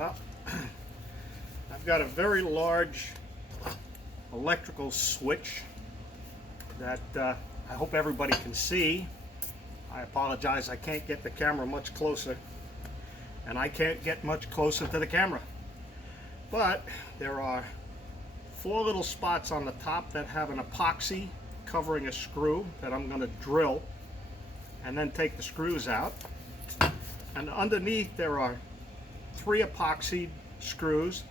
Well, I've got a very large electrical switch that I hope everybody can see. I apologize, I can't get the camera much closer, and I can't get much closer to the camera. But there are 4 little spots on the top that have an epoxy covering a screw that I'm going to drill and then take the screws out. And underneath there are 3 epoxy screws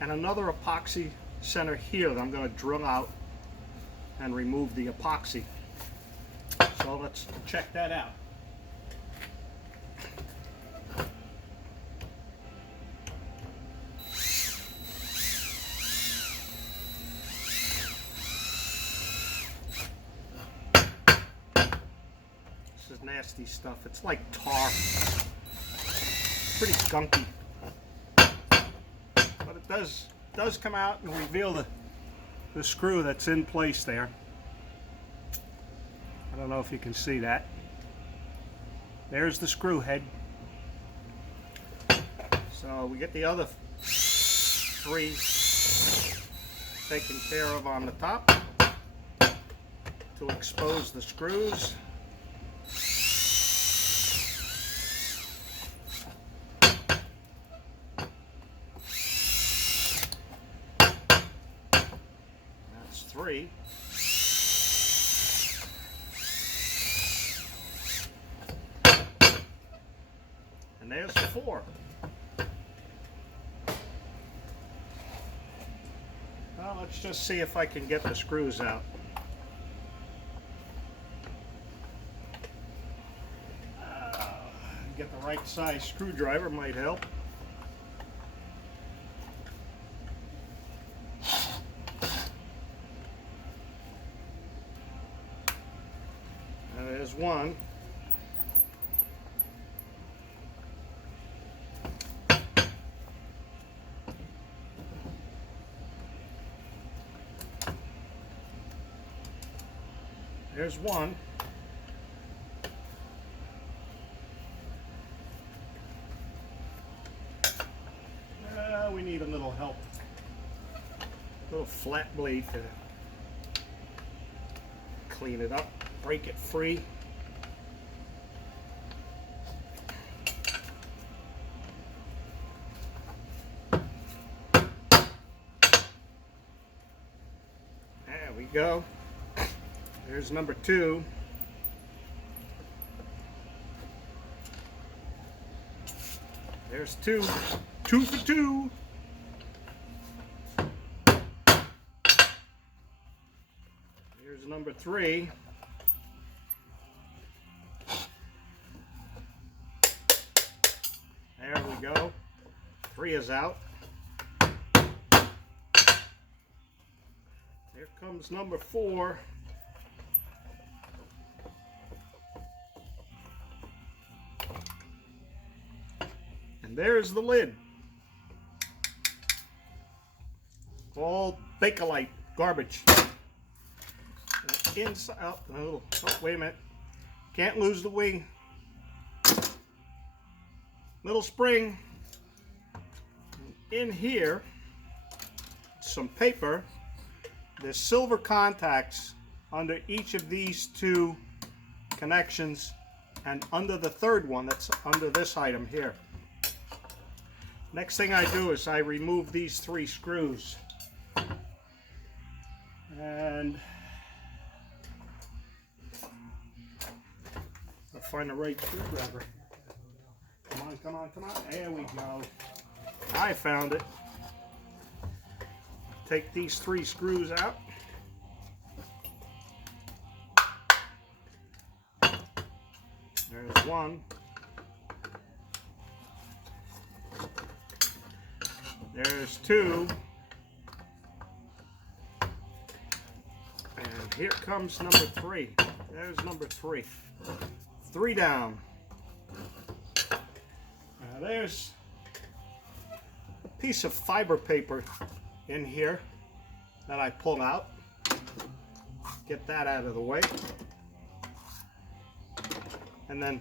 and another epoxy center here that I'm going to drill out and remove the epoxy. So let's check that out. This is nasty stuff. It's like tar. Pretty skunky. But it does come out and reveal the screw that's in place there. I don't know if you can see that. There's the screw head. So we get the other 3 taken care of on the top to expose the screws. That's 3. And there's 4. Well, let's just see if I can get the screws out. Get the right size screwdriver might help. There's 1. There's 1. We need a little help. A little flat blade to clean it up, break it free. There we go. There's number 2. There's 2. 2 for 2. Here's number 3. There we go. 3 is out. Here comes number 4. And there's the lid. All Bakelite garbage. Inside, oh, wait a minute. Can't lose the wing. Little spring. In here, some paper. There's silver contacts under each of these 2 connections and under the 3rd one that's under this item here. Next thing I do is I remove these 3 screws. And I'll find the right screwdriver. Come on, come on, come on. There we go. I found it. Take these 3 screws out. There's 1. There's 2. And here comes number 3. There's number 3. 3 down. Now there's a piece of fiber paper in here that I pull out. Get that out of the way. And then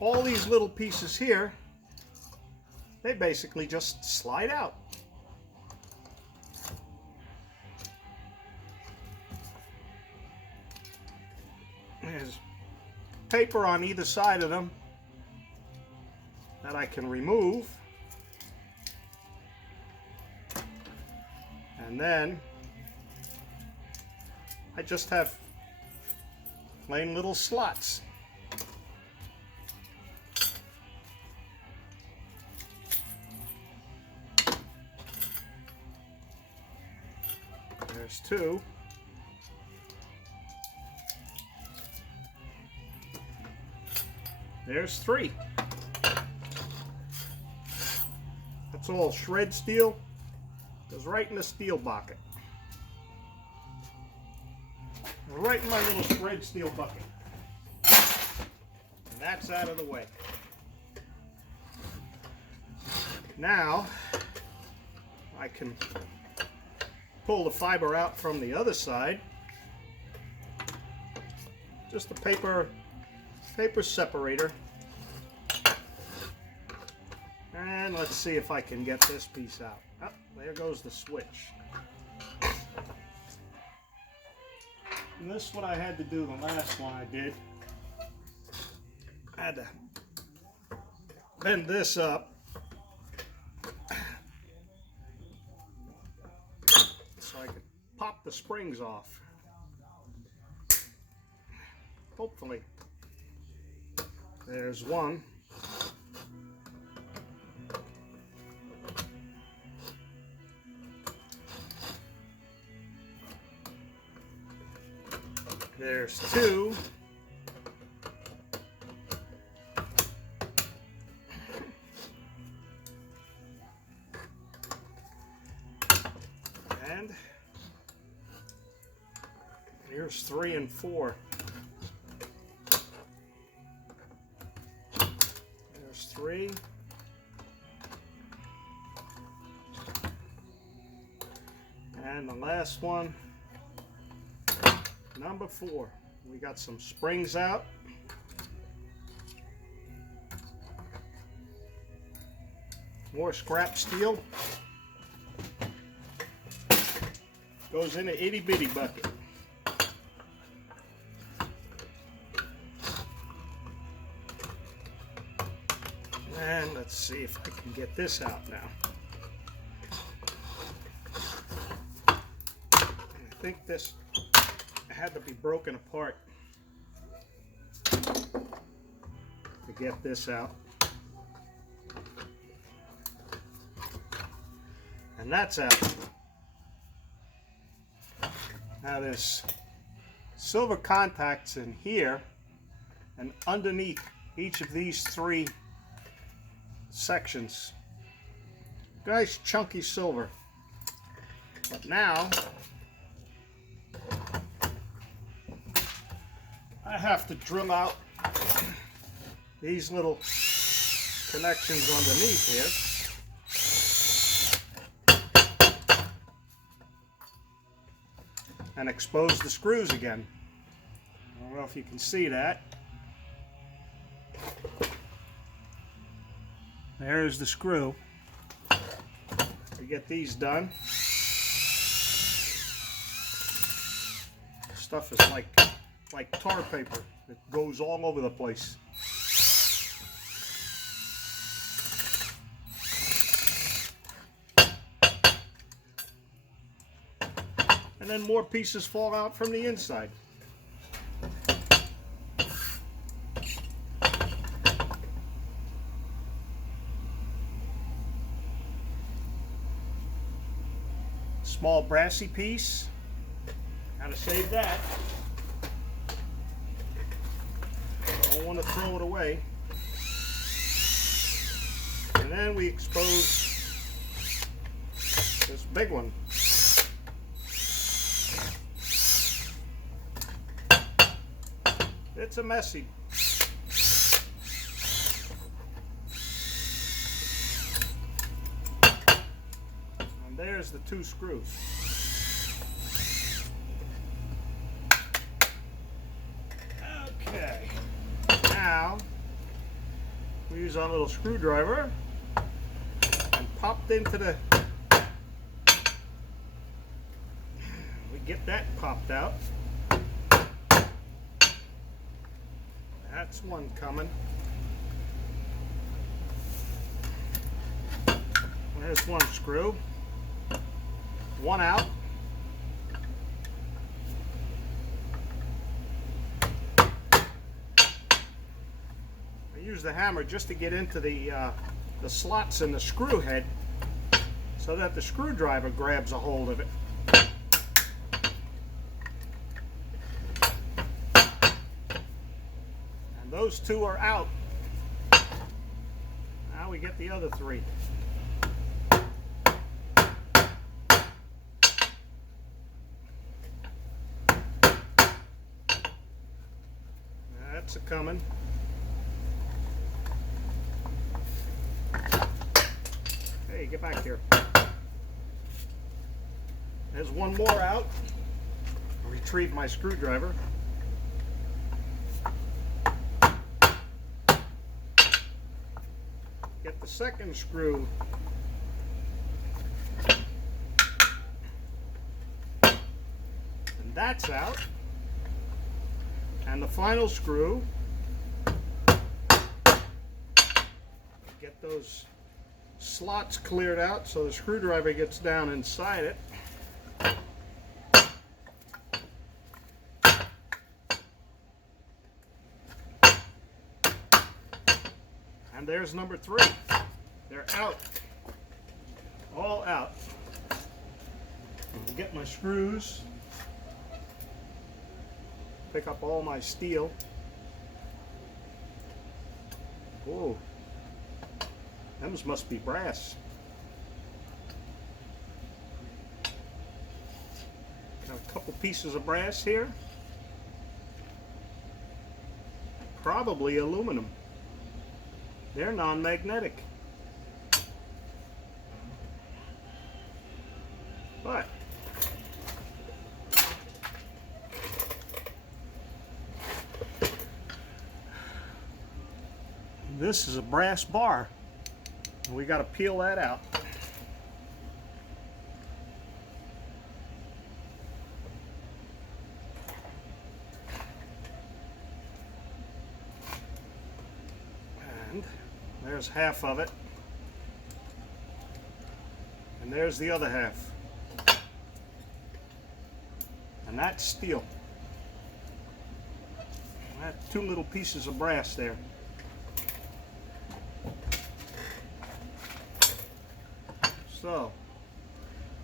all these little pieces here they basically just slide out. There's paper on either side of them that I can remove. And then I just have plain little slots. There's two. There's three. That's all shred steel. Goes right in the steel bucket. Right in my little shred steel bucket. And that's out of the way. Now I can pull the fiber out from the other side. Just a paper separator. And let's see if I can get this piece out. Oh, there goes the switch. And this is what I had to do the last one I did. I had to bend this up so I could pop the springs off. Hopefully. There's one. There's two. And here's 3 and 4. There's 3. And the last one, number 4. We got some springs out. More scrap steel. Goes in an itty bitty bucket. And let's see if I can get this out now. I think this had to be broken apart to get this out. And that's out. Now there's silver contacts in here and underneath each of these 3 sections. Nice chunky silver. But now I have to drill out these little connections underneath here. And expose the screws again. I don't know if you can see that. There's the screw. We get these done. Stuff is like tar paper. It goes all over the place. And then more pieces fall out from the inside. Small brassy piece. Gotta save that. Don't want to throw it away. And then we expose this big one. It's a messy. And there's the 2 screws. Okay. Now we use our little screwdriver popped into the... We get that popped out. That's one coming. There's one screw. One out. I use the hammer just to get into the slots in the screw head so that the screwdriver grabs a hold of it. And those two are out. Now we get the other three. That's a coming. Hey, get back here. There's one more out. I'll retrieve my screwdriver. Get the second screw. And that's out. And the final screw. Get those slots cleared out so the screwdriver gets down inside it. And there's number 3. They're out. All out. I'll get my screws. Pick up all my steel. Whoa. Those must be brass. Got a couple pieces of brass here. Probably aluminum. They're non-magnetic. But this is a brass bar. We got to peel that out. And there's half of it. And there's the other half. And that's steel. That's 2 little pieces of brass there. So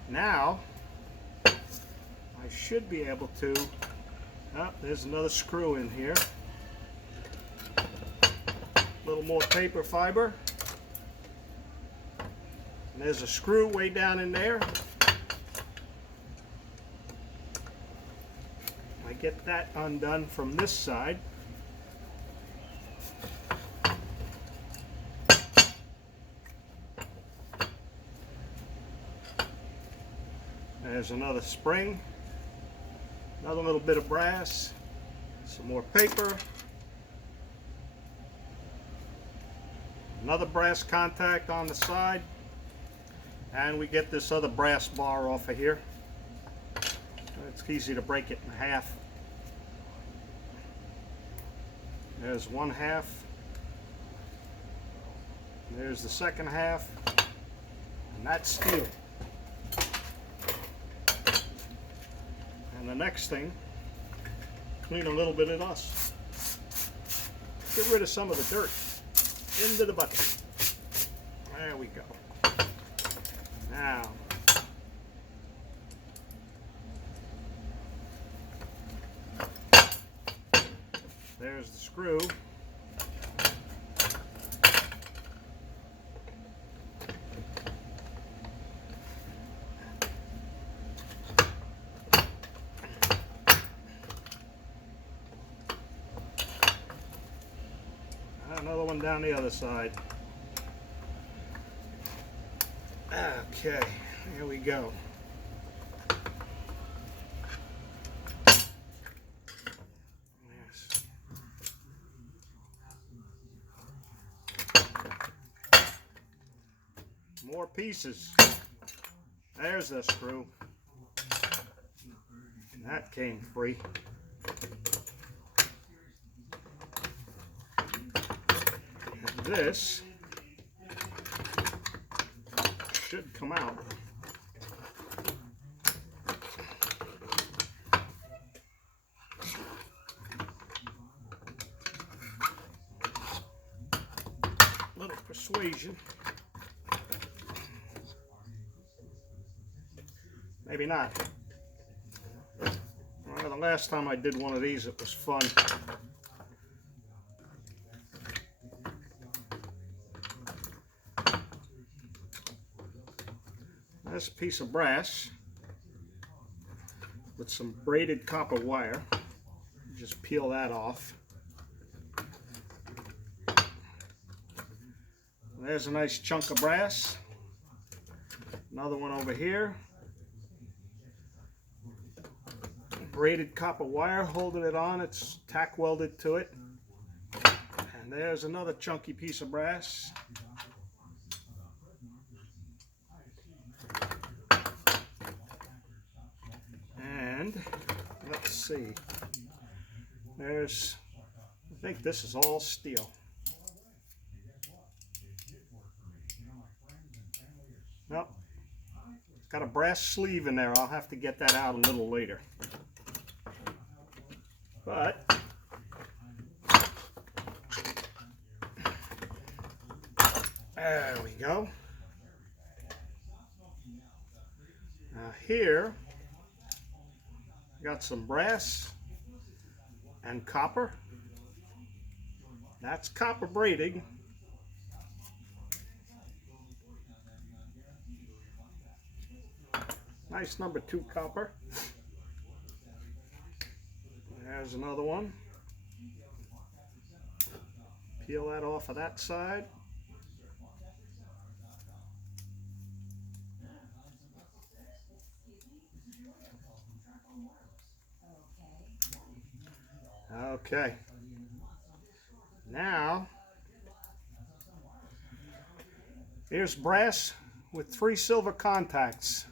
now I should be able to, there's another screw in here. A little more paper fiber. And there's a screw way down in there. I get that undone from this side. There's another spring, another little bit of brass, some more paper, another brass contact on the side, and we get this other brass bar off of here. It's easy to break it in half. There's one half, there's the second half, and that's steel. And the next thing, clean a little bit of dust. Get rid of some of the dirt into the bucket. There we go. Now, there's the screw. Another one down the other side. Okay, here we go. Yes. More pieces. There's the screw. That came free. And this should come out. Little persuasion. Maybe not. Well, the last time I did one of these, it was fun. This piece of brass with some braided copper wire. Just peel that off. There's a nice chunk of brass. Another one over here. Braided copper wire holding it on. It's tack welded to it. And there's another chunky piece of brass. And let's see. There's, I think this is all steel. Nope. It's got a brass sleeve in there. I'll have to get that out a little later. But there we go. Now here, got some brass and copper. That's copper braiding. Nice number 2 copper. There's another one. Peel that off of that side. Okay. Now, here's brass with 3 silver contacts.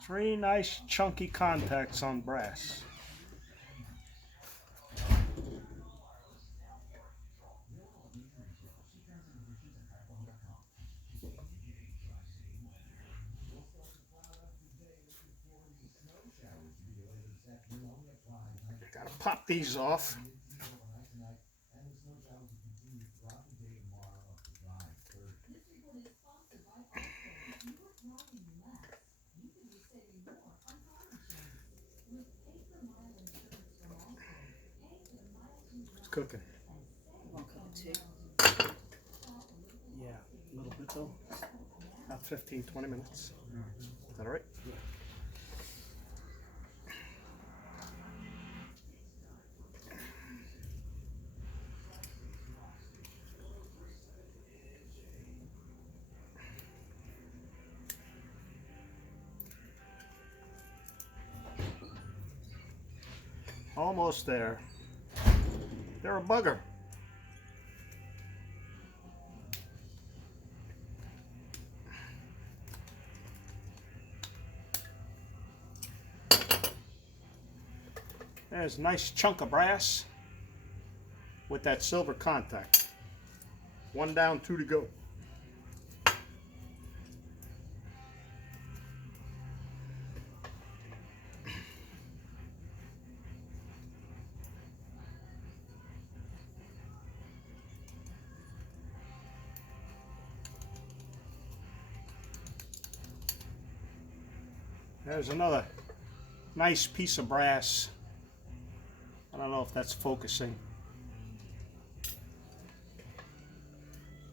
3 nice chunky contacts on brass. Gotta pop these off. It's cooking. Yeah, a little bit though. About 15-20 minutes. Is that all right? Yeah. Almost there. They're a bugger. There's a nice chunk of brass with that silver contact. 1 down, 2 to go. There's another nice piece of brass. I don't know if that's focusing.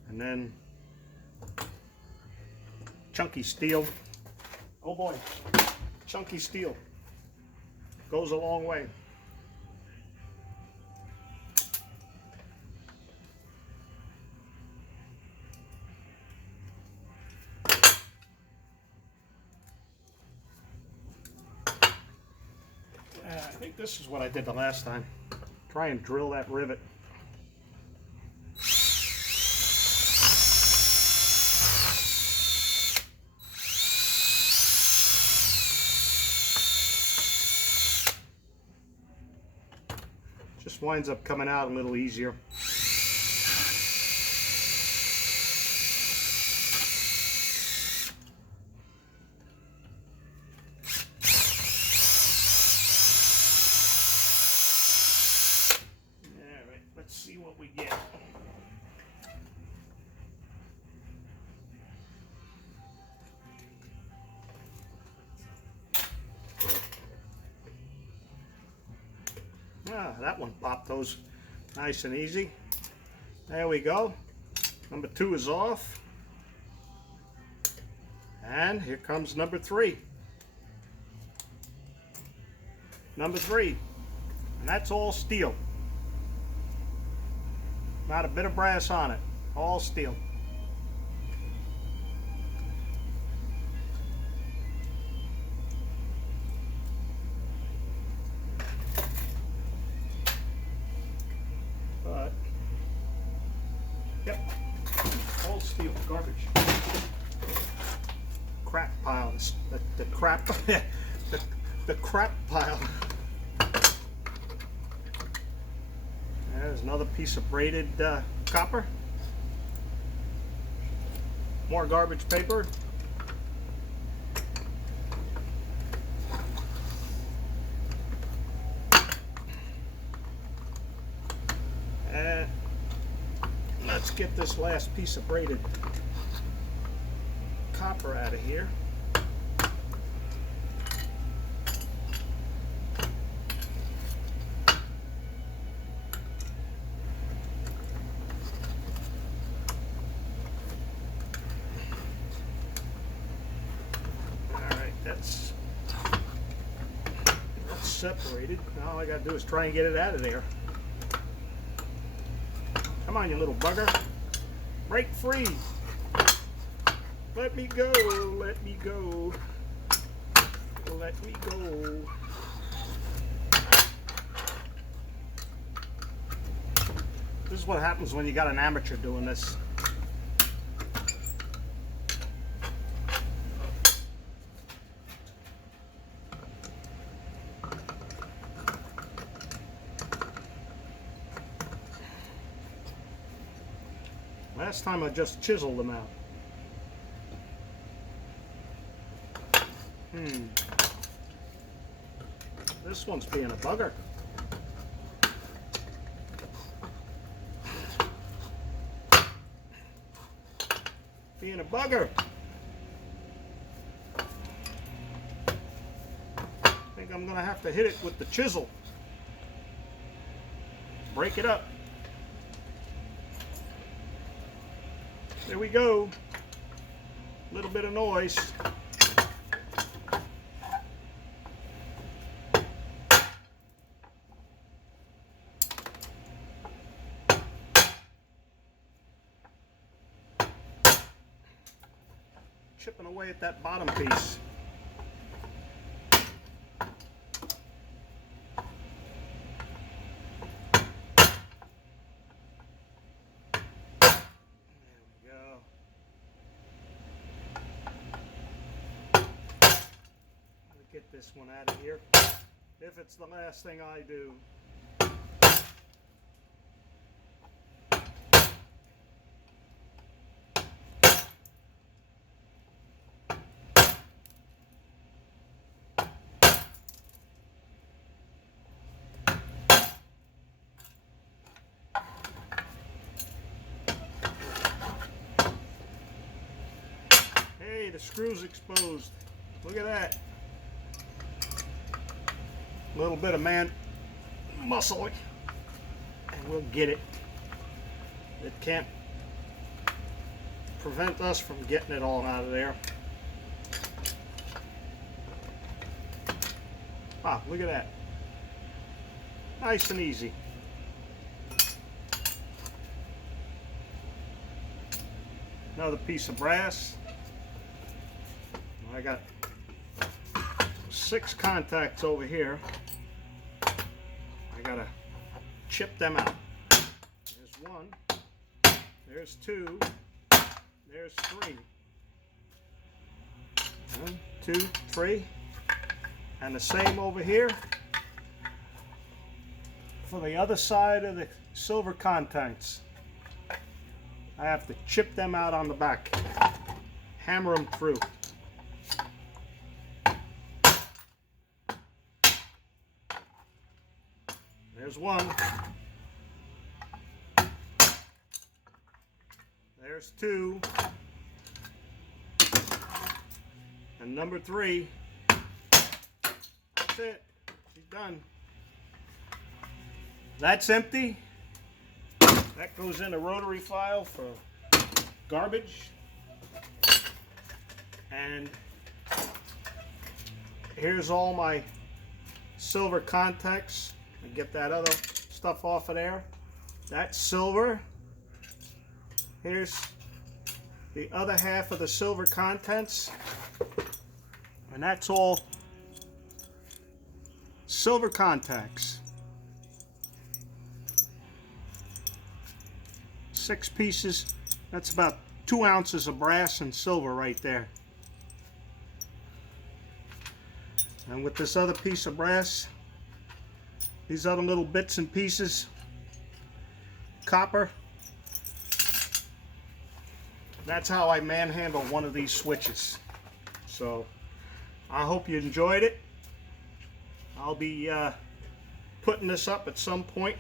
And then chunky steel. Oh boy, chunky steel goes a long way. I think this is what I did the last time. Try and drill that rivet. Just winds up coming out a little easier. Alright, let's see what we get. Ah, that one popped those nice and easy. There we go. Number 2 is off. And here comes number 3. Number 3. And that's all steel. Not a bit of brass on it. All steel. But, yep, all steel, garbage. Crap piles, the crap, the crap pile. There's another piece of braided copper. More garbage paper. Let's get this last piece of braided copper out of here. Alright, that's separated. Now all I gotta do is try and get it out of there. Come on, you little bugger. Break free. Let me go. Let me go. Let me go. This is what happens when you got an amateur doing this. Last time I just chiseled them out. This one's being a bugger. Being a bugger. I think I'm gonna have to hit it with the chisel. Break it up. There we go. A little bit of noise. Chipping away at that bottom piece. Get this one out of here, if it's the last thing I do. Hey, the screw's exposed. Look at that. A little bit of man muscle and we'll get it. It can't prevent us from getting it all out of there. Ah, look at that. Nice and easy. Another piece of brass. I got 6 contacts over here. I gotta chip them out. There's 1, there's 2, there's 3. 1, 2, 3. And the same over here. for the other side of the silver contents. I have to chip them out on the back, hammer them through. There's one. There's two. And number three. That's it. She's done. That's empty. That goes in a rotary file for garbage. And here's all my silver contacts. And get that other stuff off of there. That's silver. Here's the other half of the silver contents. And that's all silver contacts. 6 pieces. That's about 2 ounces of brass and silver right there. And with this other piece of brass, these other little bits and pieces, copper. That's how I manhandle one of these switches. So I hope you enjoyed it. I'll be putting this up at some point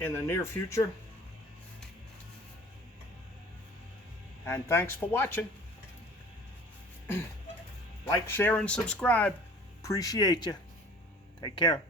in the near future. And thanks for watching. Like, share, and subscribe. Appreciate you. Take care.